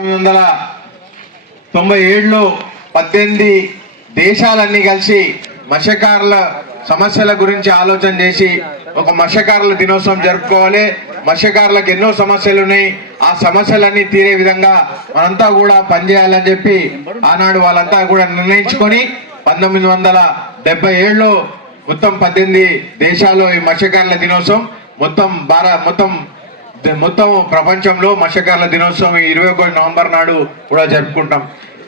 1997లో 18 దేశాలన్నీ కలిసి మత్స్యకారుల సమస్యల గురించి ఆలోచన చేసి ఒక మత్స్యకారుల దినోత్సవం జరుపుకోవాలి. మత్స్యకారులకు ఎన్నో సమస్యలు ఉన్నాయి, ఆ సమస్యలన్నీ తీరే విధంగా మనంతా కూడా పనిచేయాలని చెప్పి ఆనాడు వాళ్ళంతా కూడా నిర్ణయించుకొని 1977లో మొత్తం 18 దేశాల్లో ఈ మత్స్యకారుల దినోత్సవం మొత్తం ప్రపంచంలో మత్స్యకారుల దినోత్సవం 21 నవంబర్ నాడు కూడా జరుపుకుంటాం.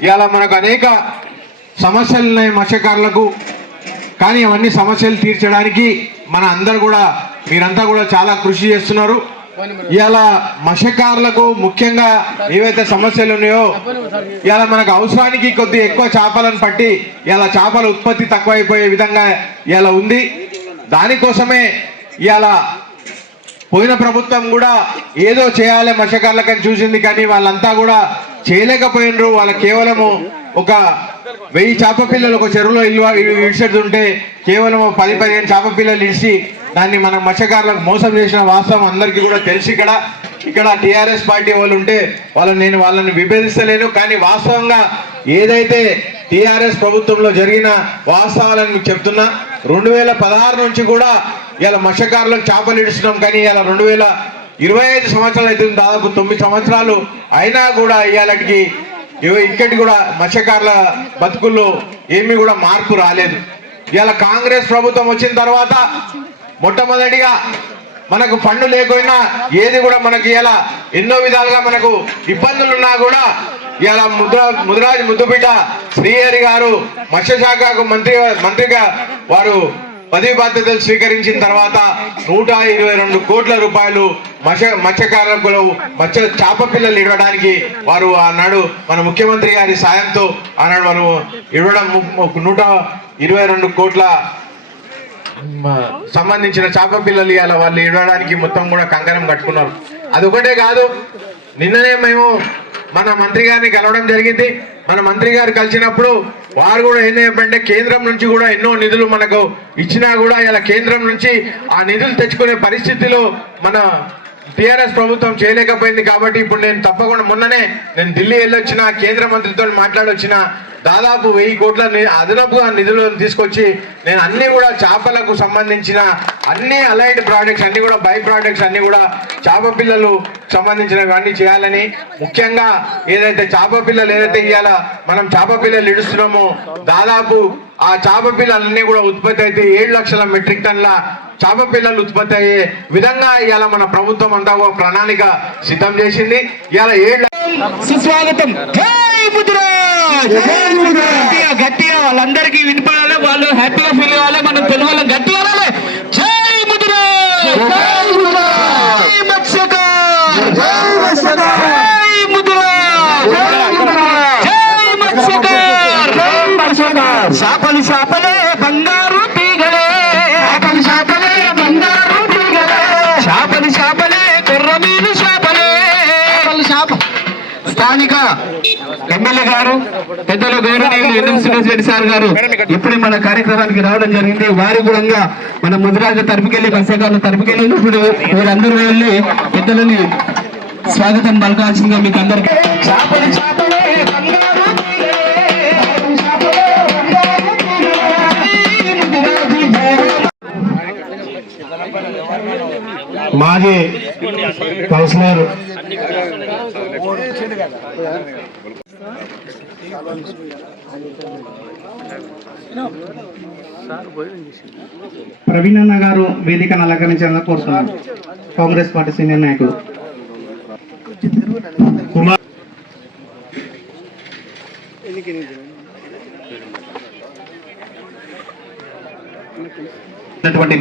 ఇవాళ మనకు అనేక సమస్యలు ఉన్నాయి మత్స్యకారులకు, కానీ అవన్నీ సమస్యలు తీర్చడానికి మన అందరు కూడా మీరంతా కూడా చాలా కృషి చేస్తున్నారు. ఇవాళ మత్స్యకారులకు ముఖ్యంగా ఏవైతే సమస్యలు ఉన్నాయో, ఇవాళ మనకు అవసరానికి కొద్దిగా ఎక్కువ చేపలను పట్టి ఇవాళ చేపల ఉత్పత్తి తక్కువైపోయే విధంగా ఇవాళ ఉంది. దానికోసమే ఇవాళ పోయిన ప్రభుత్వం కూడా ఏదో చేయాలి మత్స్యకారులకని చూసింది, కానీ వాళ్ళంతా కూడా చేయలేకపోయినరు. వాళ్ళ కేవలము ఒక 1000 చేప పిల్లలు ఒక చెరువులో ఇడిచెడుతుంటే కేవలం 10-15 చేప పిల్లలు ఇడిచి దాన్ని మనం మత్స్యకారులకు మోసం చేసిన వాస్తవం అందరికీ కూడా తెలిసి ఇక్కడ టీఆర్ఎస్ పార్టీ వాళ్ళు ఉంటే వాళ్ళని విభేదిస్తలేను, కానీ వాస్తవంగా ఏదైతే టీఆర్ఎస్ ప్రభుత్వంలో జరిగిన వాస్తవాలను మీకు చెప్తున్నా. 2016 నుంచి కూడా ఇలా మత్స్యకారులకు చేపలు ఇడుస్తున్నాం, కానీ ఇలా 2025 సంవత్సరాలు అవుతుంది, దాదాపు 9 సంవత్సరాలు అయినా కూడా ఇవాళకి ఇక్కడికి కూడా మత్స్యకారుల బతుకుల్లో ఏమీ కూడా మార్పు రాలేదు. ఇవాళ కాంగ్రెస్ ప్రభుత్వం వచ్చిన తర్వాత మొట్టమొదటిగా మనకు ఫండ్ లేకపోయినా ఏది కూడా మనకి ఇలా ఎన్నో విధాలుగా మనకు ఇబ్బందులున్నా కూడా ఇలా ముదిరాజ్ ముద్దుబిడ్డ శ్రీహరి గారు మత్స్యశాఖకు మంత్రిగా వారు పదవి బాధ్యతలు స్వీకరించిన తర్వాత 122 కోట్ల రూపాయలు మత్స్యకారులకు చేప పిల్లలు ఇవ్వడానికి వారు ఆనాడు మన ముఖ్యమంత్రి గారి సాయంతో ఆనాడు వారు ఇవ్వడం 122 కోట్ల సంబంధించిన చేప పిల్లలు ఇవాళ వాళ్ళు ఇవ్వడానికి మొత్తం కూడా కంకణం కట్టుకున్నారు. అదొకటే కాదు, నిన్ననే మేము మన మంత్రి గారిని కలవడం జరిగింది. మన మంత్రి గారు కలిసినప్పుడు వారు కూడా ఏం చెప్పంటే కేంద్రం నుంచి కూడా ఎన్నో నిధులు మనకు ఇచ్చినా కూడా ఇలా కేంద్రం నుంచి ఆ నిధులు తెచ్చుకునే పరిస్థితిలో మన టీఆర్ఎస్ ప్రభుత్వం చేయలేకపోయింది. కాబట్టి ఇప్పుడు నేను తప్పకుండా మొన్ననే నేను ఢిల్లీ వెళ్ళొచ్చిన కేంద్ర మంత్రితో మాట్లాడొచ్చిన దాదాపు 1000 కోట్ల అదనపుగా నిధులను తీసుకొచ్చి నేను అన్ని కూడా చేపలకు సంబంధించిన అన్ని అలైడ్ ప్రాడక్ట్స్ అన్ని కూడా బై ప్రాడక్ట్స్ అన్ని కూడా చేప పిల్లలు సంబంధించినవి అన్ని చేయాలని, ముఖ్యంగా ఏదైతే చేప పిల్లలు ఏదైతే ఇవాళ మనం చేప పిల్లలు ఇడుస్తున్నామో దాదాపు ఆ చేప పిల్లలన్నీ కూడా ఉత్పత్తి అయితే 7 లక్షల మెట్రిక్ టన్ల చేప పిల్లలు ఉత్పత్తి అయ్యే విధంగా ఇవాళ మన ప్రభుత్వం అంతా ప్రణాళిక సిద్ధం చేసింది. ఇవాళ 7 సుస్వాగతం. గట్టిగా వాళ్ళందరికీ వినిపడాలి, వాళ్ళు హ్యాపీగా ఫీల్ కావాలి, మనం తెలుగు వాళ్ళం గట్టిగా అనాలి. జై ముదిరాజ్, జై మత్స్యకార్, జై ముదిరాజ్, జై మత్స్యకార్. చేపలే బంగారు తీగలే, చేపలే బంగారు తీగలే, చేపలే కొర్రమీను చేపలే. స్థానిక ఎమ్మెల్యే గారు పెద్దల గౌరవనీయులు ఎన్ఎం శ్రీనివాస్ రెడ్డి సార్ గారు ఇప్పుడు మన కార్యక్రమానికి రావడం జరిగింది. వారి కూడా మన ముదిరాజు తరపుకెళ్ళి మత్స్యకారుల తరపుకెళ్ళినప్పుడు వీరందరూ వెళ్ళి పెద్దలని స్వాగతం పలకాల్సిందిగా మీకు అందరికీ. మాజీ కౌన్సిలర్ ప్రవీణ్ అన్న గారు వేదికను అలంకరించాలని కోరుతున్నారు. కాంగ్రెస్ పార్టీ సీనియర్ నాయకులు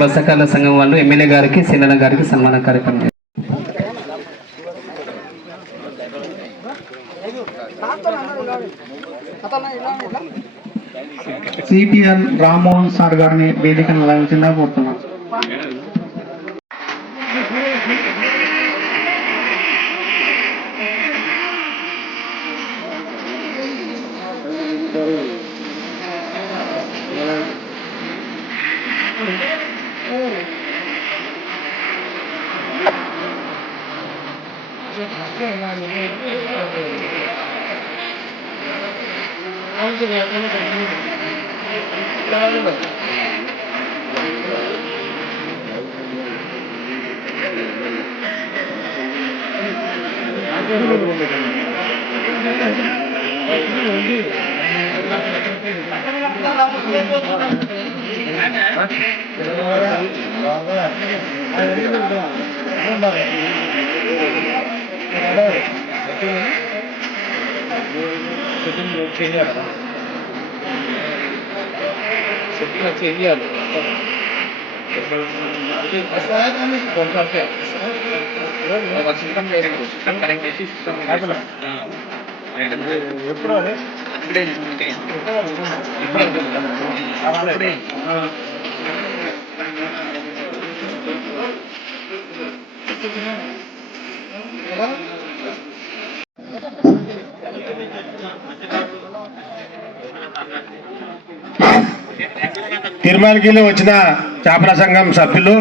మత్స్యకారుల సంఘం వాళ్ళు ఎమ్మెల్యే గారికి సిన్న గారికి సన్మాన కార్యక్రమం. సిపిఎల్ రామ్మోహన్ సార్ గారిని వేదికను అలంకరించిందా కోరుతున్నాం. తిరుమలగిలో వచ్చిన చేపల సంఘం సభ్యులు,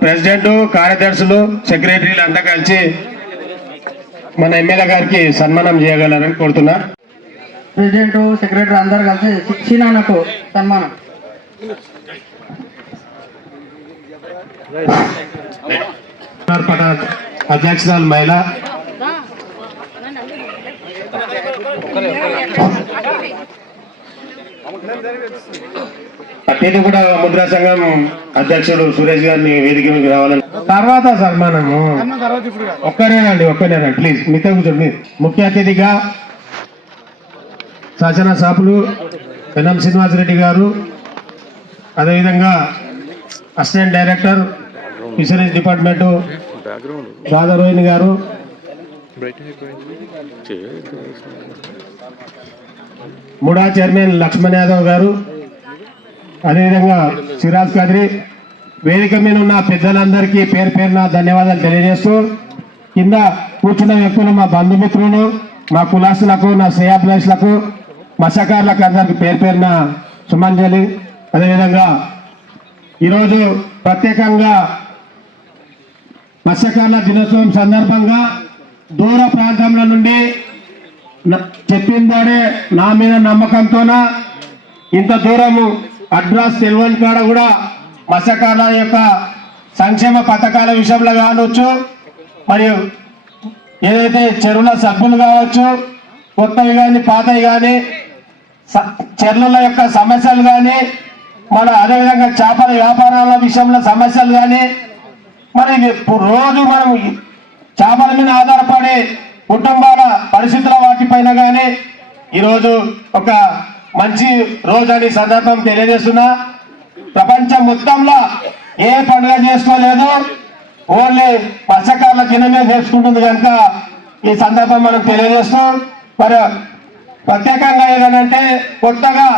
ప్రెసిడెంట్, కార్యదర్శులు, సెక్రటరీలు అంతా కలిసి మన ఎమ్మెల్యే గారికి సన్మానం చేయగలరని కోరుతున్నా. ప్రెసిడెంట్, సెక్రటరీ అందరు కలిసి శిక్షణకు సన్మానం. అధ్యక్షురాలు మహిళ అట్టేది కూడా ముద్రా సంఘం అధ్యక్షుడు సురేష్ గారిని వేదిక మీకు రావాలని. తర్వాత సన్మానము ఒక్కరేనండి ప్లీజ్ మిగతా కూర్చోండి. ముఖ్య అతిథిగా శాసనసభ్యులు ఎన్ఎం శ్రీనివాసరెడ్డి గారు, అదేవిధంగా అసిస్టెంట్ డైరెక్టర్ ఫిషరీస్ డిపార్ట్మెంటు రాధారోహిణి గారు, ముడా చైర్మన్ లక్ష్మణ్ యాదవ్ గారు, అదేవిధంగా సిరాజ్ ఖాద్రి, వేదిక మీద ఉన్న పెద్దలందరికీ పేరు పేరున ధన్యవాదాలు తెలియజేస్తూ, కింద కూర్చున్న వ్యక్తులు, మా బంధుమిత్రులు, మా కులాసులకు, నా శ్రేయాభిలాషులకు, మత్స్యకారులకు అందరికి పేరు పేరున సుమంజలి. అదేవిధంగా ఈరోజు ప్రత్యేకంగా మత్స్యకారుల దినోత్సవం సందర్భంగా దూర ప్రాంతంలో నుండి చెప్పిందాడే నా మీద నమ్మకంతోన ఇంత దూరము అడ్రస్ తెలియని కాడ కూడా మత్స్యకారుల యొక్క సంక్షేమ పథకాల విషయంలో కావచ్చు, మరియు ఏదైతే చెరువుల సభ్యులు కావచ్చు, కొత్తవి కానీ పాతవి కానీ, చెర్ల యొక్క సమస్యలు కానీ, మన అదేవిధంగా చేపల వ్యాపారాల విషయంలో సమస్యలు కానీ, మరి రోజు మనం చేపల మీద ఆధారపడే కుటుంబాల పరిస్థితుల వాటిపైన కానీ ఈరోజు ఒక మంచి రోజు అని సందర్భం తెలియజేస్తున్నా. ప్రపంచం మొత్తంలో ఏ పండుగ చేసుకోలేదు, ఓన్లీ మత్స్యకారుల దినమే చేసుకుంటుంది కనుక ఈ సందర్భం మనం తెలియజేస్తూ, మరి ప్రత్యేకంగా ఏదనంటే కొత్తగా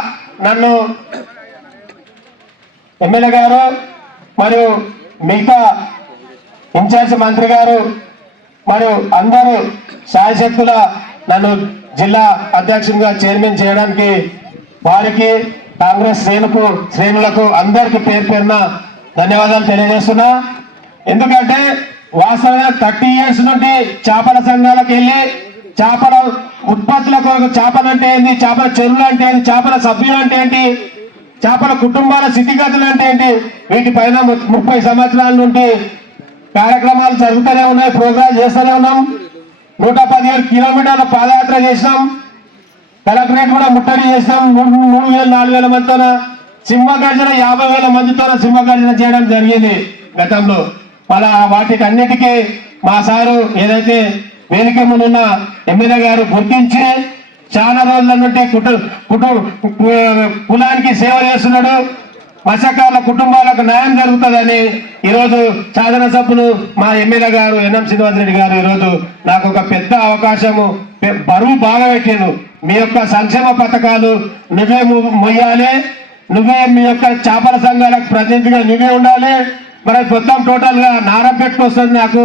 నన్ను ఎమ్మెల్యే గారు మరియు మిగతా ఇన్ఛార్జ్ మంత్రి గారు మరియు అందరూ శాయశక్తుల నన్ను జిల్లా అధ్యక్షునిగా చైర్మన్ చేయడానికి వారికి, కాంగ్రెస్ శ్రేణులకు అందరికీ పేరు పేరున ధన్యవాదాలు తెలియజేస్తున్నా. ఎందుకంటే వాస్తవంగా 30 years నుండి చేపల సంఘాలకు వెళ్ళి చేపల ఉత్పత్తుల కొరకు, చేపలు అంటే ఏంటి, చేపల చెరువులు అంటే ఏంటి, చేపల సభ్యులు అంటే ఏంటి, చేపల కుటుంబాల స్థితిగతులు అంటే ఏంటి, వీటిపైన 30 సంవత్సరాల నుండి కార్యక్రమాలు జరుగుతూనే ఉన్నాయి, ప్రోగ్రాం చేస్తూనే ఉన్నాం. 117 కిలోమీటర్ల పాదయాత్ర చేసినాం, కలెక్టరేట్ కూడా ముట్టడి చేసినాం. 3,000-4,000 మందితో సింహగర్జన, 50,000 మందితో సింహగర్జన చేయడం జరిగింది గతంలో. అలా వాటికి అన్నిటికీ మా సారు ఏదైతే వేదిక ముందున్న ఎమ్మెల్యే గారు గుర్తించి చాలా రోజుల నుండి కులానికి సేవ చేస్తున్నాడు, మత్స్యకారుల కుటుంబాలకు న్యాయం జరుగుతుందని ఈరోజు శాసనసభ్యులు మా ఎమ్మెల్యే గారు ఎన్ఎం శ్రీనివాసరెడ్డి గారు ఈరోజు నాకు ఒక పెద్ద అవకాశము, బరువు బాగా పెట్టాను. మీ యొక్క సంక్షేమ పథకాలు నువ్వే మొయ్యాలి, నువ్వే మీ యొక్క చేపల సంఘాలకు ప్రతినిధిగా నువ్వే ఉండాలి. మరి మొత్తం టోటల్ గా నారాయణపేటకు వస్తుంది, నాకు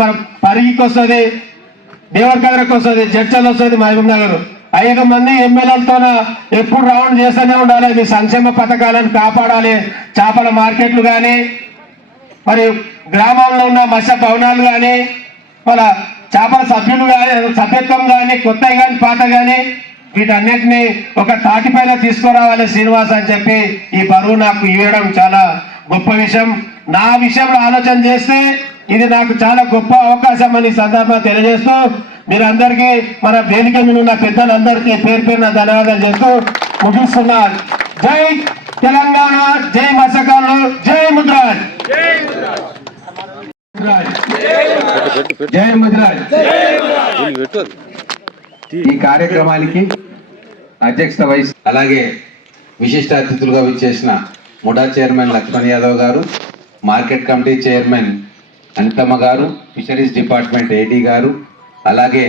మన పరిగికి వస్తుంది, దేవరకద్రకు వస్తుంది, జడ్చల్ వస్తుంది, మహబూబ్ నగర్. 5 మంది ఎమ్మెల్యేలతో ఎప్పుడు రౌండ్ చేస్తూనే ఉండాలి. మీ సంక్షేమ పథకాలను కాపాడాలి. చేపల మార్కెట్లు కానీ, మరి గ్రామంలో ఉన్న మత్స్య భవనాలు కానీ, మన చేపల సభ్యులు కానీ సభ్యత్వం కానీ కొత్త కానీ పాత కానీ వీటన్నిటిని ఒక తాటిపైన తీసుకురావాలి శ్రీనివాస్ అని చెప్పి ఈ బరువు నాకు ఇవ్వడం చాలా గొప్ప విషయం. నా విషయంలో ఆలోచన చేస్తే ఇది నాకు చాలా గొప్ప అవకాశం అని సందర్భంగా తెలియజేస్తూ మీరందరికీ మన వేదిక మీద ఉన్న పెద్దలందరికీ పేరు పేరున ధన్యవాదాలు చేస్తూ ముగిస్తున్నా. జై తెలంగాణ, జై మత్స్యకారులు, జై ముద్రాజ్. జై ముదిరాజ్. ఈ కార్యక్రమానికి అధ్యక్షత వహించి అలాగే విశిష్ట అతిథులుగా విచ్చేసిన ముడా చైర్మన్ లక్ష్మణ్ యాదవ్ గారు, మార్కెట్ కమిటీ చైర్మన్ అనితమ్మ గారు, ఫిషరీస్ డిపార్ట్మెంట్ ఏడీ గారు, అలాగే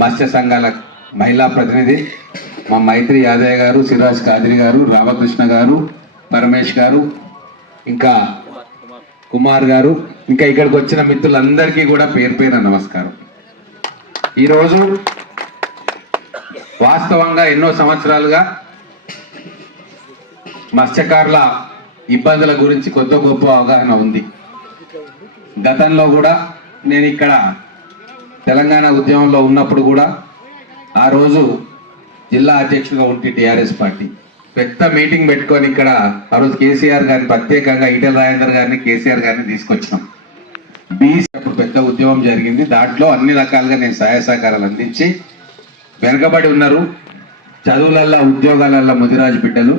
మత్స్య సంఘాల మహిళా ప్రతినిధి మా మైత్రి యాదయ్య గారు, సిరాజ్ కాదిరి గారు, రామకృష్ణ గారు, పరమేష్ గారు, ఇంకా కుమార్ గారు, ఇంకా ఇక్కడికి వచ్చిన మిత్రులందరికీ కూడా పేరు పేరున నమస్కారం. ఈరోజు వాస్తవంగా ఎన్నో సంవత్సరాలుగా మత్స్యకారుల ఇబ్బందుల గురించి కొద్ది గొప్ప అవగాహన ఉంది. గతంలో కూడా నేను ఇక్కడ తెలంగాణ ఉద్యమంలో ఉన్నప్పుడు కూడా ఆ రోజు జిల్లా అధ్యక్షుడిగా ఉంటే టీఆర్ఎస్ పార్టీ పెద్ద మీటింగ్ పెట్టుకొని ఇక్కడ ఆ రోజు కేసీఆర్ గారిని ప్రత్యేకంగా ఈటెల రాజేందర్ గారిని కేసీఆర్ గారిని తీసుకొచ్చినాం. బీసీ అప్పుడు పెద్ద ఉద్యమం జరిగింది. దాంట్లో అన్ని రకాలుగా నేను సహాయ సహకారాలు అందించి వెనకబడి ఉన్నారు చదువులల్లో ఉద్యోగాలల్లో ముదిరాజు బిడ్డలు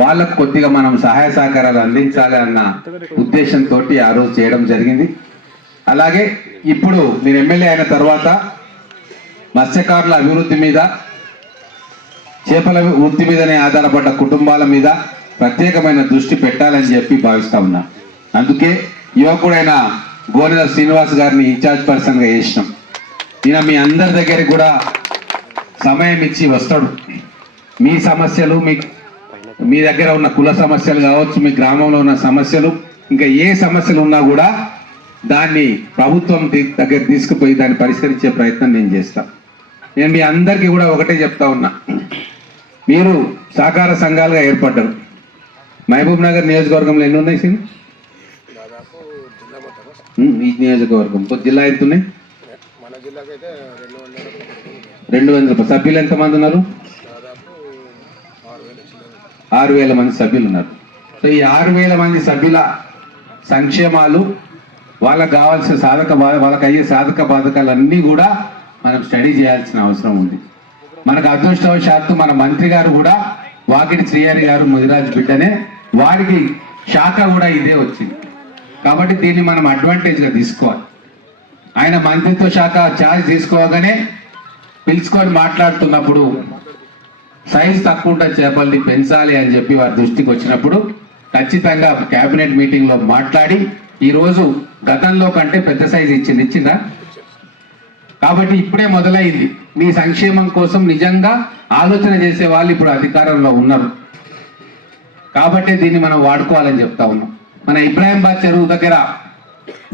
వాళ్ళకు కొద్దిగా మనం సహాయ సహకారాలు అందించాలి అన్న ఉద్దేశంతో ఆ రోజు చేయడం జరిగింది. అలాగే ఇప్పుడు నేను ఎమ్మెల్యే అయిన తర్వాత మత్స్యకారుల అభివృద్ధి మీద, చేపల వృత్తి మీదనే ఆధారపడ్డ కుటుంబాల మీద ప్రత్యేకమైన దృష్టి పెట్టాలని చెప్పి భావిస్తా ఉన్నా. అందుకే యువకుడైన గోనెల శ్రీనివాస్ గారిని ఇన్ఛార్జ్ పర్సన్గా చేసినాం. ఈయన మీ అందరి దగ్గరికి కూడా సమయం ఇచ్చి వస్తాడు. మీ సమస్యలు, మీ దగ్గర ఉన్న కుల సమస్యలు కావచ్చు, మీ గ్రామంలో ఉన్న సమస్యలు, ఇంకా ఏ సమస్యలు ఉన్నా కూడా దాన్ని ప్రభుత్వం దగ్గర తీసుకుపోయి దాన్ని పరిష్కరించే ప్రయత్నం నేను చేస్తాను. నేను మీ అందరికీ కూడా ఒకటే చెప్తా ఉన్నా, మీరు సహకార సంఘాలుగా ఏర్పడ్డారు. మహబూబ్ నగర్ నియోజకవర్గంలో ఎన్ని ఉన్నాయి సార్? ఈ నియోజకవర్గం జిల్లా ఎంత ఉన్నాయి? 200. సభ్యులు ఎంతమంది ఉన్నారు? 6,000 మంది సభ్యులు ఉన్నారు. సో ఈ 6,000 మంది సభ్యుల సంక్షేమాలు, వాళ్ళకు కావాల్సిన వాళ్ళకి అయ్యే సాధక బాధకాలన్నీ కూడా మనం స్టడీ చేయాల్సిన అవసరం ఉంది. మనకు అదృష్టవశాత్తు మన మంత్రి గారు కూడా వాకిటి శ్రీహరి గారు ముదిరాజు బిడ్డనే, వారికి శాఖ కూడా ఇదే వచ్చింది. కాబట్టి దీన్ని మనం అడ్వాంటేజ్గా తీసుకోవాలి. ఆయన మంత్రిత్వ శాఖ ఛార్జ్ తీసుకోగానే పిలుచుకొని మాట్లాడుతున్నప్పుడు సైజు తక్కువ ఉంటే చేపల్ని పెంచాలి అని చెప్పి వారి దృష్టికి వచ్చినప్పుడు ఖచ్చితంగా క్యాబినెట్ మీటింగ్లో మాట్లాడి ఈరోజు గతంలో కంటే పెద్ద సైజు ఇచ్చిందా? కాబట్టి ఇప్పుడే మొదలైంది. మీ సంక్షేమం కోసం నిజంగా ఆలోచన చేసే వాళ్ళు ఇప్పుడు అధికారంలో ఉన్నారు. కాబట్టి దీన్ని మనం వాడుకోవాలని చెప్తా ఉన్నాం. మన ఇబ్రాహీంబాద్ చెరువు దగ్గర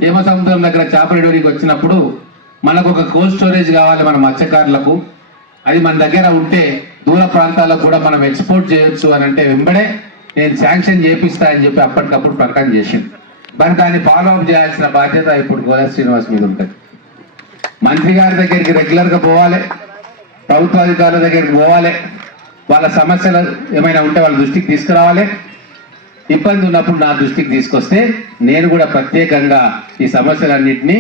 హేమసముద్రం దగ్గర చేపల డోరీకి వచ్చినప్పుడు మనకు ఒక కోల్డ్ స్టోరేజ్ కావాలి మన మత్స్యకారులకు. అది మన దగ్గర ఉంటే దూర ప్రాంతాలకు కూడా మనం ఎక్స్పోర్ట్ చేయొచ్చు అని అంటే వెంబడే నేను శాంక్షన్ చేపిస్తా అని చెప్పి అప్పటికప్పుడు ప్రకటన చేసింది. మరి దాన్ని ఫాలో అప్ చేయాల్సిన బాధ్యత ఇప్పుడు గోదా శ్రీనివాస్ మీద ఉంటుంది. మంత్రి గారి దగ్గరికి రెగ్యులర్గా పోవాలి, ప్రభుత్వ అధికారుల దగ్గరికి పోవాలి, వాళ్ళ సమస్యలు ఏమైనా ఉంటే వాళ్ళ దృష్టికి తీసుకురావాలి. ఇబ్బంది ఉన్నప్పుడు నా దృష్టికి తీసుకొస్తే నేను కూడా ప్రత్యేకంగా ఈ సమస్యలన్నింటినీ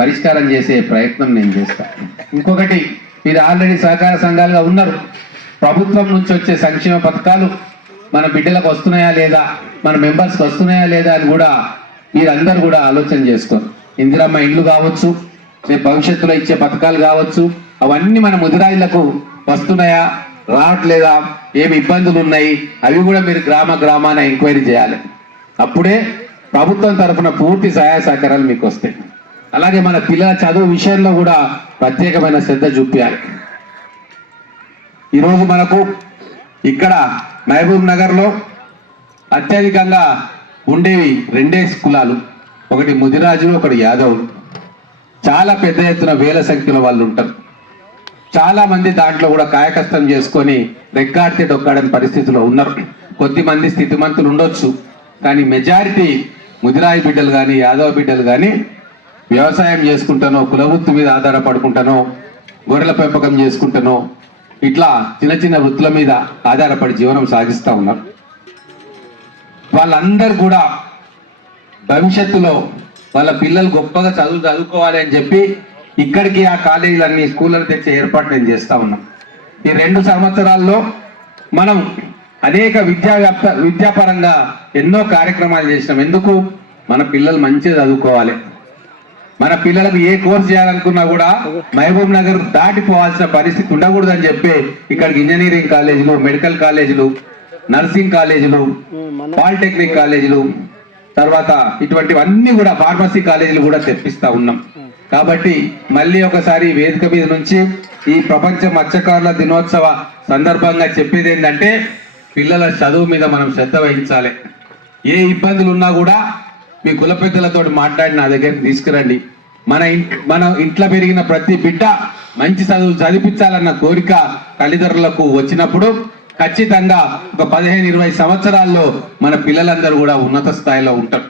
పరిష్కారం చేసే ప్రయత్నం నేను చేస్తాను. ఇంకొకటి, మీరు ఆల్రెడీ సహకార సంఘాలుగా ఉన్నారు. ప్రభుత్వం నుంచి వచ్చే సంక్షేమ పథకాలు మన బిడ్డలకు వస్తున్నాయా లేదా, మన మెంబర్స్కి వస్తున్నాయా లేదా అని కూడా మీరందరూ కూడా ఆలోచన చేసుకోరు. ఇందిరమ్మ ఇండ్లు కావచ్చు, రేపు భవిష్యత్తులో ఇచ్చే పథకాలు కావచ్చు, అవన్నీ మన ముదిరాజులకు వస్తున్నాయా, రావట్లేదా, ఏమి ఇబ్బందులు ఉన్నాయి, అవి కూడా మీరు గ్రామాన ఎంక్వైరీ చేయాలి. అప్పుడే ప్రభుత్వం తరఫున పూర్తి సహాయ సహకారాలు మీకు వస్తాయి. అలాగే మన పిల్లల చదువు విషయంలో కూడా ప్రత్యేకమైన శ్రద్ధ చూపించాలి. ఈరోజు మనకు ఇక్కడ మహబూబ్ నగర్లో అత్యధికంగా ఉండేవి 2 కులాలు, ఒకటి ముదిరాజులు, ఒకటి యాదవులు. చాలా పెద్ద ఎత్తున వేల సంఖ్యలో వాళ్ళు ఉంటారు. చాలా మంది దాంట్లో కూడా కాయకష్టం చేసుకొని రెక్కాడితే డొక్కాడని పరిస్థితిలో ఉన్నారు. కొద్దిమంది స్థితిమంతులు ఉండొచ్చు, కానీ మెజారిటీ ముదిరాయి బిడ్డలు కానీ యాదవ బిడ్డలు కానీ వ్యవసాయం చేసుకుంటానో, కులవృత్తి మీద ఆధారపడుకుంటానో, గొర్రెల పెంపకం చేసుకుంటానో, ఇట్లా చిన్న చిన్న వృత్తుల మీద ఆధారపడి జీవనం సాగిస్తూ ఉన్నారు. వాళ్ళందరూ కూడా భవిష్యత్తులో వాళ్ళ పిల్లలు గొప్పగా చదువుకోవాలి అని చెప్పి ఇక్కడికి ఆ కాలేజీలన్నీ స్కూళ్ళను తెచ్చే ఏర్పాటు నేను చేస్తూ ఉన్నాం. ఈ 2 సంవత్సరాల్లో మనం అనేక విద్యాపరంగా ఎన్నో కార్యక్రమాలు చేసినాం. ఎందుకు? మన పిల్లలు మంచిగా చదువుకోవాలి. మన పిల్లలకు ఏ కోర్స్ చేయాలనుకున్నా కూడా మహబూబ్ నగర్ దాటిపోవాల్సిన పరిస్థితి ఉండకూడదని చెప్పి ఇక్కడికి ఇంజనీరింగ్ కాలేజీలు, మెడికల్ కాలేజీలు, నర్సింగ్ కాలేజీలు, పాలిటెక్నిక్ కాలేజీలు, తర్వాత ఇటువంటివన్నీ కూడా ఫార్మసీ కాలేజీలు కూడా తెప్పిస్తా ఉన్నాం. కాబట్టి మళ్ళీ ఒకసారి వేదిక మీద నుంచి ఈ ప్రపంచ మత్స్యకారుల దినోత్సవ సందర్భంగా చెప్పేది ఏంటంటే పిల్లల చదువు మీద మనం శ్రద్ధ వహించాలి. ఏ ఇబ్బందులు ఉన్నా కూడా మీ కుల పెద్దలతో మాట్లాడి నా దగ్గరికి తీసుకురండి. మన ఇంట్లో పెరిగిన ప్రతి బిడ్డ మంచి చదువు చదివించాలన్న కోరిక తల్లిదండ్రులకు వచ్చినప్పుడు ఖచ్చితంగా ఒక 15-20 సంవత్సరాల్లో మన పిల్లలందరూ కూడా ఉన్నత స్థాయిలో ఉంటారు.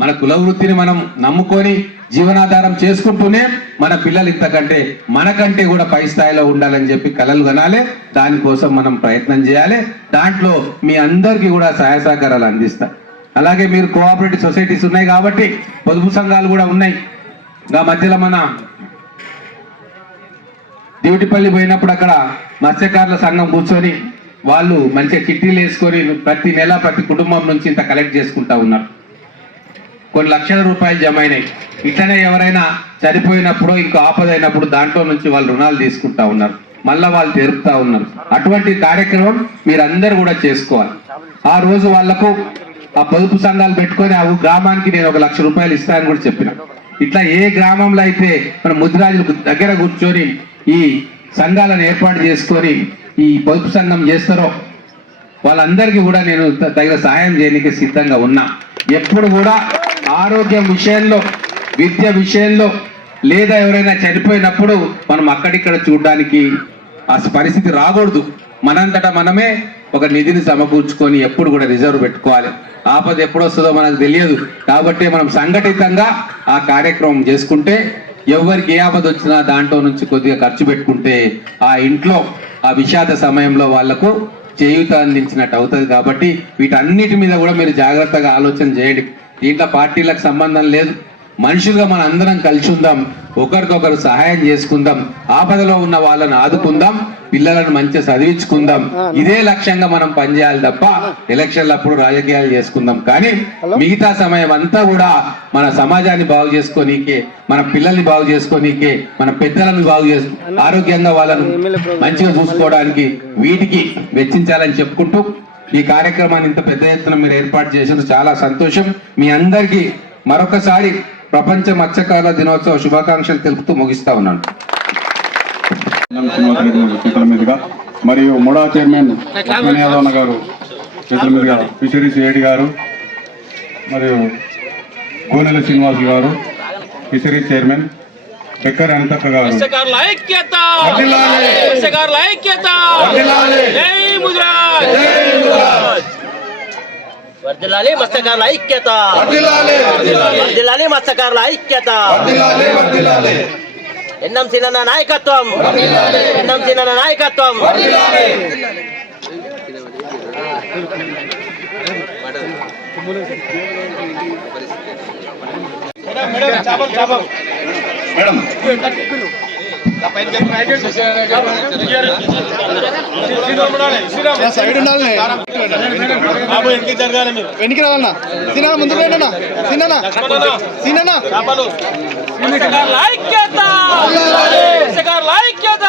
మన కుల వృత్తిని మనం నమ్ముకొని జీవనాధారం చేసుకుంటూనే మన పిల్లలు ఇంతకంటే మనకంటే కూడా పై స్థాయిలో ఉండాలని చెప్పి కలలు కనాలి. దానికోసం మనం ప్రయత్నం చేయాలి. దాంట్లో మీ అందరికీ కూడా సహాయ సహకారాలు అందిస్తా. అలాగే మీరు కోఆపరేటివ్ సొసైటీస్ ఉన్నాయి కాబట్టి పొదుపు సంఘాలు కూడా ఉన్నాయి. ఆ మధ్యలో మన డ్యూటీపల్లి పోయినప్పుడు అక్కడ మత్స్యకారుల సంఘం కూర్చొని వాళ్ళు మంచిగా చిట్టీలు వేసుకొని ప్రతి నెల ప్రతి కుటుంబం నుంచి ఇంత కలెక్ట్ చేసుకుంటా ఉన్నారు. కొన్ని లక్షల రూపాయలు జమ అయినాయి. ఇట్లనే ఎవరైనా చనిపోయినప్పుడు ఇంకో ఆపదైనప్పుడు దాంట్లో నుంచి వాళ్ళు రుణాలు తీసుకుంటా ఉన్నారు. మళ్ళా వాళ్ళు తెరుపుతా ఉన్నారు. అటువంటి కార్యక్రమం మీరందరూ కూడా చేసుకోవాలి. ఆ రోజు వాళ్లకు ఆ పొదుపు సంఘాలు పెట్టుకొని ఆ గ్రామానికి నేను 1 లక్ష రూపాయలు ఇస్తానని కూడా చెప్పిన. ఇట్లా ఏ గ్రామంలో అయితే మన ముదిరాజులకు దగ్గర కూర్చొని ఈ సంఘాలను ఏర్పాటు చేసుకొని ఈ పొదుపు సంఘం చేస్తారో వాళ్ళందరికీ కూడా నేను తగిన సహాయం చేయడానికి సిద్ధంగా ఉన్నా. ఎప్పుడు కూడా ఆరోగ్యం విషయంలో, విద్య విషయంలో లేదా ఎవరైనా చనిపోయినప్పుడు మనం అక్కడిక్కడ చూడడానికి ఆ పరిస్థితి రాకూడదు. మనంతటా మనమే ఒక నిధిని సమకూర్చుకొని ఎప్పుడు కూడా రిజర్వ్ పెట్టుకోవాలి. ఆపద ఎప్పుడు వస్తుందో మనకు తెలియదు. కాబట్టి మనం సంఘటితంగా ఆ కార్యక్రమం చేసుకుంటే ఎవరికి ఏ ఆపద వచ్చినా దాంట్లో నుంచి కొద్దిగా ఖర్చు పెట్టుకుంటే ఆ ఇంట్లో ఆ విషాద సమయంలో వాళ్లకు చేయూత అందించినట్టు అవుతుంది. కాబట్టి వీటన్నిటి మీద కూడా మీరు జాగ్రత్తగా ఆలోచన చేయండి. దీంట్లో పార్టీలకు సంబంధం లేదు. మనుషులుగా మన అందరం కలిసి ఉందాం, ఒకరికొకరు సహాయం చేసుకుందాం, ఆపదలో ఉన్న వాళ్ళని ఆదుకుందాం, పిల్లలను మంచిగా చదివించుకుందాం. ఇదే లక్ష్యంగా మనం పనిచేయాలి తప్ప ఎలక్షన్లప్పుడు రాజకీయాలు చేసుకుందాం. కానీ మిగతా సమయం అంతా కూడా మన సమాజాన్ని బాగు చేసుకోనీకే, మన పిల్లల్ని బాగు చేసుకోనీకే, మన పెద్దలను బాగు ఆరోగ్యంగా వాళ్ళను మంచిగా చూసుకోవడానికి వీటికి వెచ్చించాలని చెప్పుకుంటూ ఈ కార్యక్రమాన్ని ఇంత పెద్ద ఎత్తున మీరు ఏర్పాటు చేసినందుకు చాలా సంతోషం. మీ అందరికీ మరొకసారి ప్రపంచ మత్స్యకారుల దినోత్సవ శుభాకాంక్షలు తెలుపుతూ ముగిస్తా ఉన్నాను. చేతుల మీదుగా మరియు ముడా చైర్మన్ లక్ష్మణ్ యాదవ్ గారు చేతుల మీదుగా ఫిషరీస్ ఏడి గారు మరియు గోనెల శ్రీనివాస్ గారు ఫిషరీస్ చైర్మన్, బెక్కర్ అనితక్క గారు వర్ధిల్లాలి మత్స్యకారుల ఐక్యత, వర్ధిల్లాలి మత్స్యకారుల ఐక్యత. ఎన్నం సినన్న నాయకత్వం, ఎన్నం సినన్న నాయకత్వం. మేడం సైడ్ ఉండాలి, వెనక్కి రావాలన్నా. సినా ముందుకు రండి, సినా సినా మత్స్యకారుల ఐక్యత, మత్స్యకారుల ఐక్యత,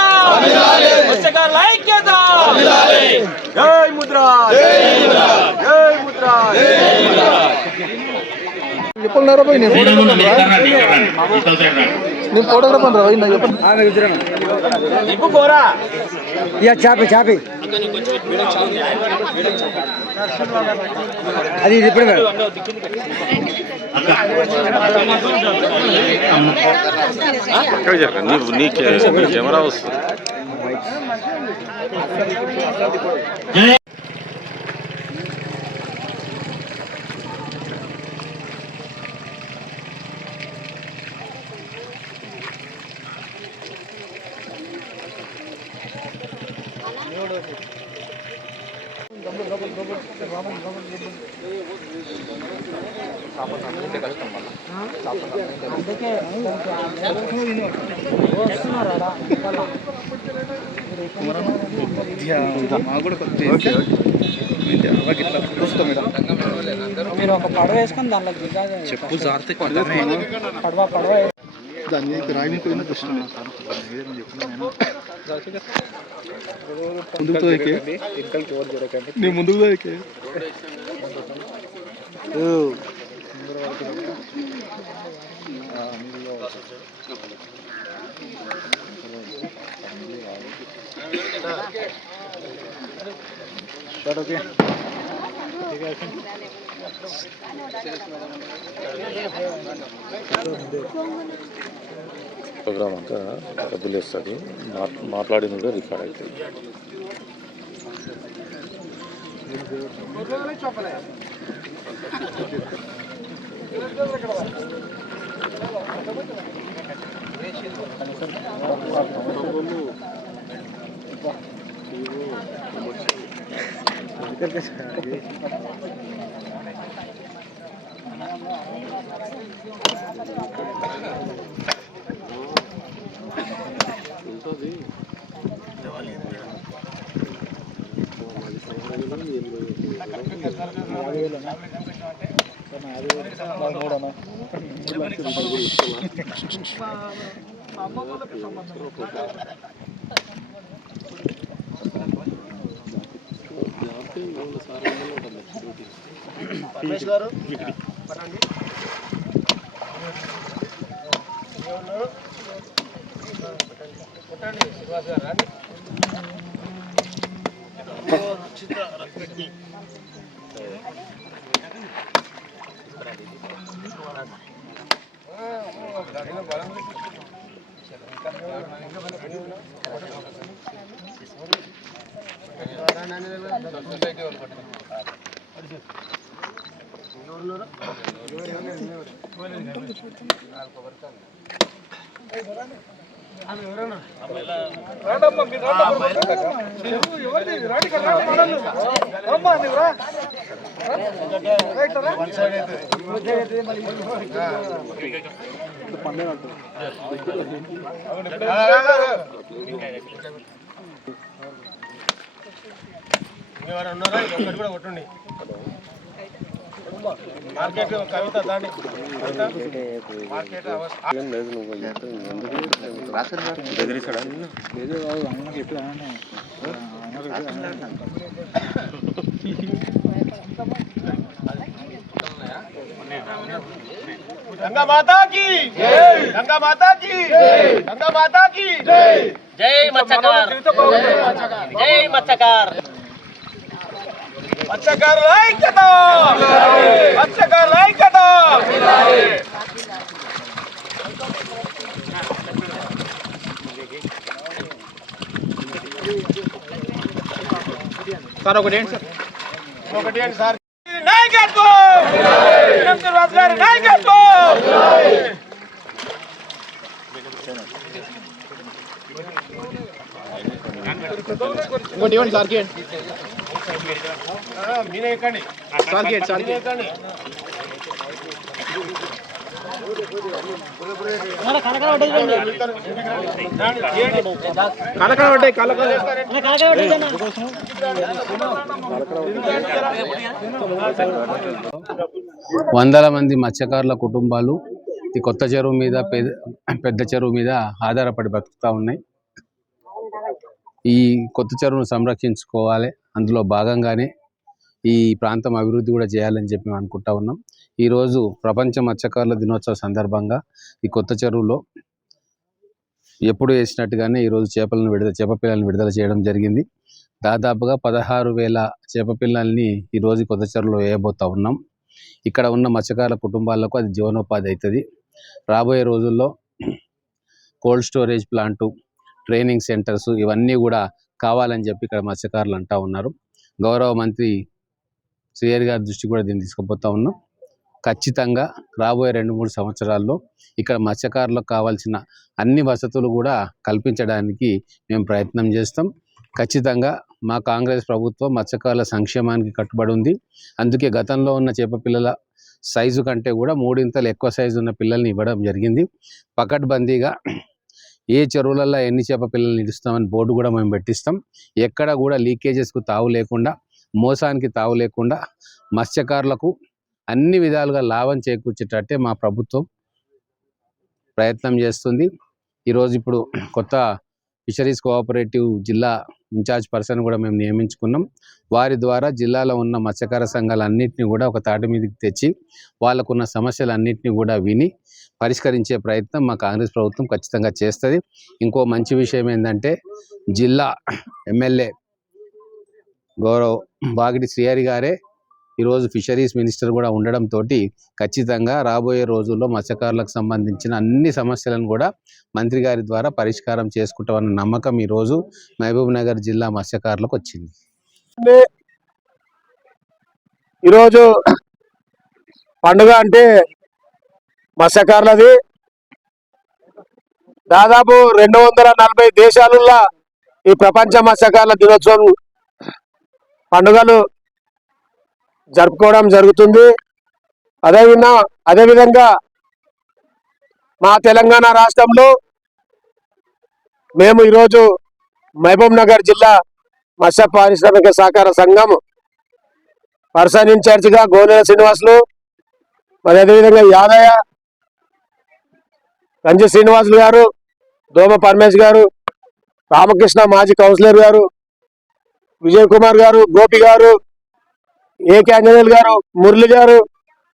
మత్స్యకారుల ఐక్యత. జై ముద్రా, జై ముద్రా. చెప్పన్నారా పోయి నేను ఫోటోగ్రాఫర్ రా ఇప్పు పోరా. చాపి చాపి అది ఇప్పుడు కెమెరా వస్తుంది. మీరు ఒక పడవ వేసుకొని దానిలో చెప్పు పడవ దాన్ని రాయిని ముందుకు నీ ముందుకు ఓకే ప్రోగ్రామ్ అంతా వదిలేస్తుంది మాట్లాడింది కూడా రికార్డ్ అవుతుంది. రమేష్ గారు కొట్టండి శ్రీనివాస్ గారు రండి. ఎవరు ఉన్నారా ఒక్కటి కూడా కొట్టండి. మార్కెట్ కవిత దాన్ని మార్కెట్ గంగా మాతా की गंगा माता की गंगा माता की जय मत्स्यकार जय मत्स्यकार మత్స్యకారుల ఐక్యత మత్స్యకారుల ఐక్యత సార్ ఒకటి ఏంటి సార్ నాయకత్వం శ్రీనివాస్ గారి నాయకత్వం ఇంకోటి ఇవ్వండి సార్కి మీరే ఎక్కండి సార్కి ఎక్కండి వందల మంది మత్స్యకారుల కుటుంబాలు ఈ కొత్త చెరువు మీద పెద్ద చెరువు మీద ఆధారపడి బతుకుతా ఉన్నాయి. ఈ కొత్త చెరువును సంరక్షించుకోవాలి, అందులో భాగంగానే ఈ ప్రాంతం అభివృద్ధి కూడా చేయాలని చెప్పి మేము అనుకుంటా ఉన్నాం. ఈరోజు ప్రపంచ మత్స్యకారుల దినోత్సవ సందర్భంగా ఈ కొత్త చెరువులో ఎప్పుడు వేసినట్టుగానే ఈరోజు చేప పిల్లలను విడుదల చేయడం జరిగింది. దాదాపుగా 16,000 చేప పిల్లల్ని ఈరోజు కొత్త చెరువులో వేయబోతా ఉన్నాం. ఇక్కడ ఉన్న మత్స్యకారుల కుటుంబాలకు అది జీవనోపాధి అవుతుంది. రాబోయే రోజుల్లో cold storage plant, training centres ఇవన్నీ కూడా కావాలని చెప్పి ఇక్కడ మత్స్యకారులు అంటా ఉన్నారు. గౌరవ మంత్రి శ్రీహరి గారి దృష్టి కూడా దీన్ని తీసుకుపోతా ఉన్నాం. ఖచ్చితంగా రాబోయే 2-3 సంవత్సరాల్లో ఇక్కడ మత్స్యకారులకు కావాల్సిన అన్ని వసతులు కూడా కల్పించడానికి మేము ప్రయత్నం చేస్తాం. ఖచ్చితంగా మా కాంగ్రెస్ ప్రభుత్వం మత్స్యకారుల సంక్షేమానికి కట్టుబడి ఉంది. అందుకే గతంలో ఉన్న చేప పిల్లల సైజు కంటే కూడా 3 ఇంతలు ఎక్కువ సైజు ఉన్న పిల్లల్ని ఇవ్వడం జరిగింది. పకడ్బందీగా ఏ చెరువులలో ఎన్ని చేప పిల్లల్ని ఇస్తామని బోర్డు కూడా మేము పెట్టిస్తాం. ఎక్కడ కూడా లీకేజెస్కు తావు లేకుండా, మోసానికి తావు లేకుండా మత్స్యకారులకు అన్ని విధాలుగా లాభం చేకూర్చేటట్టే మా ప్రభుత్వం ప్రయత్నం చేస్తుంది. ఈరోజు ఇప్పుడు కొత్త ఫిషరీస్ కోఆపరేటివ్ జిల్లా ఇన్ఛార్జ్ పర్సన్ కూడా మేము నియమించుకున్నాం. వారి ద్వారా జిల్లాలో ఉన్న మత్స్యకార సంఘాలన్నింటినీ కూడా ఒక తాటి మీదకి తెచ్చి వాళ్ళకున్న సమస్యలన్నింటినీ కూడా విని పరిష్కరించే ప్రయత్నం మా కాంగ్రెస్ ప్రభుత్వం ఖచ్చితంగా చేస్తుంది. ఇంకో మంచి విషయం ఏంటంటే జిల్లా ఎమ్మెల్యే గౌరవ్ వాగిటి శ్రీహరి గారే ఈరోజు ఫిషరీస్ మినిస్టర్ కూడా ఉండడంతో ఖచ్చితంగా రాబోయే రోజుల్లో మత్స్యకారులకు సంబంధించిన అన్ని సమస్యలను కూడా మంత్రి గారి ద్వారా పరిష్కారం చేసుకుంటామన్న నమ్మకం ఈరోజు మహబూబ్ నగర్ జిల్లా మత్స్యకారులకు వచ్చింది. ఈరోజు పండుగ అంటే మత్స్యకారులది. దాదాపు 240 దేశాలలో ఈ ప్రపంచ మత్స్యకారుల దినోత్సవం పండుగలు జరుపుకోవడం జరుగుతుంది. అదేవిధంగా మా తెలంగాణ రాష్ట్రంలో మేము ఈరోజు మహబూబ్ నగర్ జిల్లా మత్స్య పారిశ్రామిక సహకార సంఘం పర్సన్ ఇన్ఛార్జిగా గోనెల శ్రీనివాసులు, మరి అదేవిధంగా యాదయ్య, రంజి శ్రీనివాసులు గారు, దోమ పరమేశ్ గారు, రామకృష్ణ మాజీ కౌన్సిలర్ గారు, విజయ్ కుమార్ గారు, గోపి గారు, ఏకే ఆంజనేయులు గారు, మురళి గారు,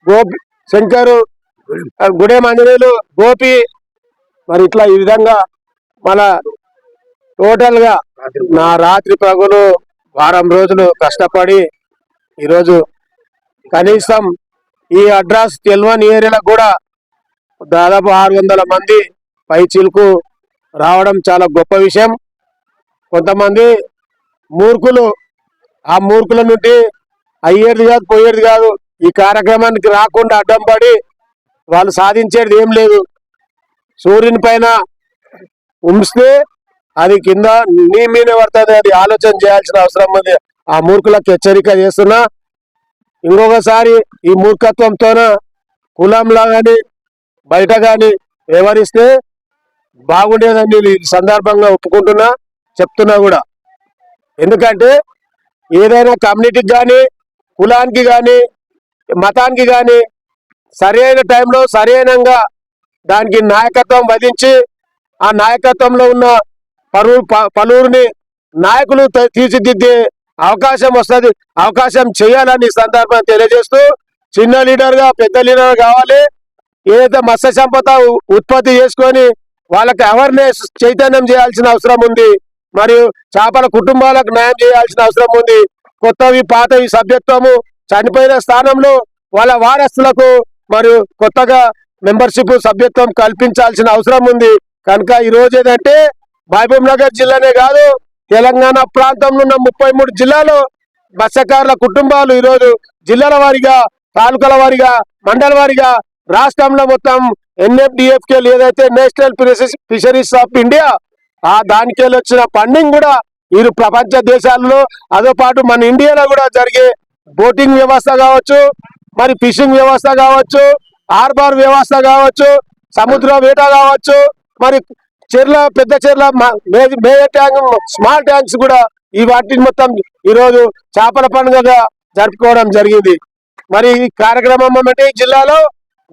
గోపి శంకరు, గుడేం ఆంజనేయులు, గోపి, మరి ఇట్లా ఈ విధంగా మన టోటల్ గా నా రాత్రి పగలు వారం రోజులు కష్టపడి ఈరోజు కనీసం ఈ అడ్రస్ తెలియని ఏరియాలకు కూడా దాదాపు 600 మంది పై చిలుకు రావడం చాలా గొప్ప విషయం. కొంతమంది మూర్ఖులు, ఆ మూర్ఖుల నుండి అయ్యేది కాదు పోయేది కాదు, ఈ కార్యక్రమానికి రాకుండా అడ్డం పడి వాళ్ళు సాధించేది ఏం లేదు. సూర్యుని పైన ఉంచితే అది కింద నీ మీనే పడుతుంది, అది ఆలోచన చేయాల్సిన అవసరం ఉంది. ఆ మూర్ఖులకు హెచ్చరిక చేస్తున్నా. ఇంకొకసారి ఈ మూర్ఖత్వంతోన కులంలో కానీ బయట కానీ వ్యవహరిస్తే బాగుండేదని ఈ సందర్భంగా ఒప్పుకుంటున్నా, చెప్తున్నా కూడా. ఎందుకంటే ఏదైనా కమ్యూనిటీకి కానీ కులానికి కానీ మతానికి కానీ సరైన టైంలో సరైనంగా దానికి నాయకత్వం వహించి ఆ నాయకత్వంలో ఉన్న పలువురిని నాయకులు తీర్చిదిద్దే అవకాశం వస్తుంది, అవకాశం చేయాలని సందర్భం తెలియజేస్తూ, చిన్న లీడర్ గా పెద్ద లీడర్ కావాలి. ఏదైతే మత్స్య సంపద ఉత్పత్తి చేసుకొని వాళ్ళకి అవేర్నెస్ చైతన్యం చేయాల్సిన అవసరం ఉంది. మరియు చేపల కుటుంబాలకు న్యాయం చేయాల్సిన అవసరం ఉంది. కొత్తవి పాతవి సభ్యత్వము చనిపోయిన స్థానంలో వాళ్ళ వారసులకు మరియు కొత్తగా మెంబర్షిప్ సభ్యత్వం కల్పించాల్సిన అవసరం ఉంది. కనుక ఈ రోజు ఏదంటే మహబూబ్ నగర్ జిల్లానే కాదు, తెలంగాణ ప్రాంతంలో ఉన్న 33 జిల్లాలో మత్స్యకారుల కుటుంబాలు ఈరోజు జిల్లాల వారీగా, తాలూకాల వారీగా, మండల వారీగా రాష్ట్రంలో మొత్తం NFDFK ఏదైతే నేషనల్ ఫిషరీస్ ఆఫ్ ఇండియా ఆ దానికి వచ్చిన ఫండింగ్ కూడా ఈ ప్రపంచ దేశాలలో అదో పాటు మన ఇండియాలో కూడా జరిగే బోటింగ్ వ్యవస్థ కావచ్చు, మరి ఫిషింగ్ వ్యవస్థ కావచ్చు, హార్బర్ వ్యవస్థ కావచ్చు, సముద్ర వేట కావచ్చు, మరి చెర్ల పెద్ద చెర్ల మేజర్ ట్యాంక్ స్మాల్ ట్యాంక్స్ కూడా ఈ వాటిని మొత్తం ఈరోజు చేపల పండుగగా జరుపుకోవడం జరిగింది. మరి ఈ కార్యక్రమం అంటే జిల్లాలో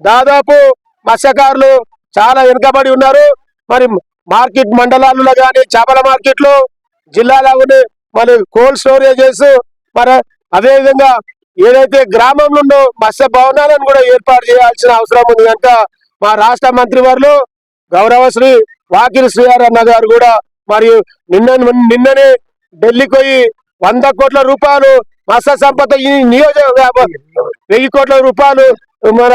దాదాపు మత్స్యకారులు చాలా వెనుకబడి ఉన్నారు. మరి మార్కెట్ మండలాలలో కానీ చేపల మార్కెట్లు జిల్లాలో మరి కోల్డ్ స్టోరేజెస్, మరి అదేవిధంగా ఏదైతే గ్రామంలో ఉందో మత్స్య భవనాలను కూడా ఏర్పాటు చేయాల్సిన అవసరం ఉంది. కనుక మా రాష్ట్ర మంత్రివర్యులు గౌరవశ్రీ వాకిలి శ్రీహరి అన్న గారు కూడా మరియు నిన్ననే ఢిల్లీకి పోయి 100 కోట్ల రూపాయలు మత్స్య సంపద ఈ నియోజకవర్గ 1000 కోట్ల రూపాయలు మన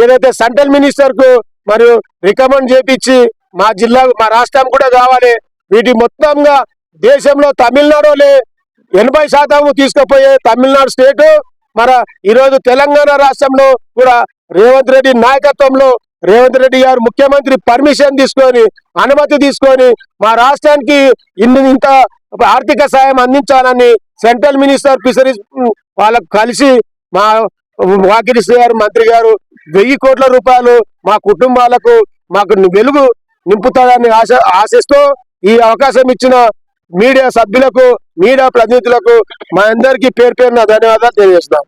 ఏదైతే సెంట్రల్ మినిస్టర్ కు మరియు రికమెండ్ చేపించి మా జిల్లా మా రాష్ట్రం కూడా కావాలి. వీటి మొత్తంగా దేశంలో తమిళనాడులే 80% తీసుకుపోయే తమిళనాడు స్టేట్ మన ఈరోజు తెలంగాణ రాష్ట్రంలో కూడా రేవంత్ రెడ్డి నాయకత్వంలో రేవంత్ రెడ్డి గారు ముఖ్యమంత్రి పర్మిషన్ తీసుకొని అనుమతి తీసుకొని మా రాష్ట్రానికి ఇంత ఆర్థిక సాయం అందించాలని సెంట్రల్ మినిస్టర్ ఫిషరీస్ వాళ్ళకు కలిసి మా వాకిరి గారు మంత్రి గారు 1000 కోట్ల రూపాయలు మా కుటుంబాలకు మాకు వెలుగు నింపుతారని ఆశిస్తూ ఈ అవకాశం ఇచ్చిన మీడియా సభ్యులకు మీడియా ప్రతినిధులకు మా అందరికీ పేరు పేరున ధన్యవాదాలు తెలియజేస్తున్నాం.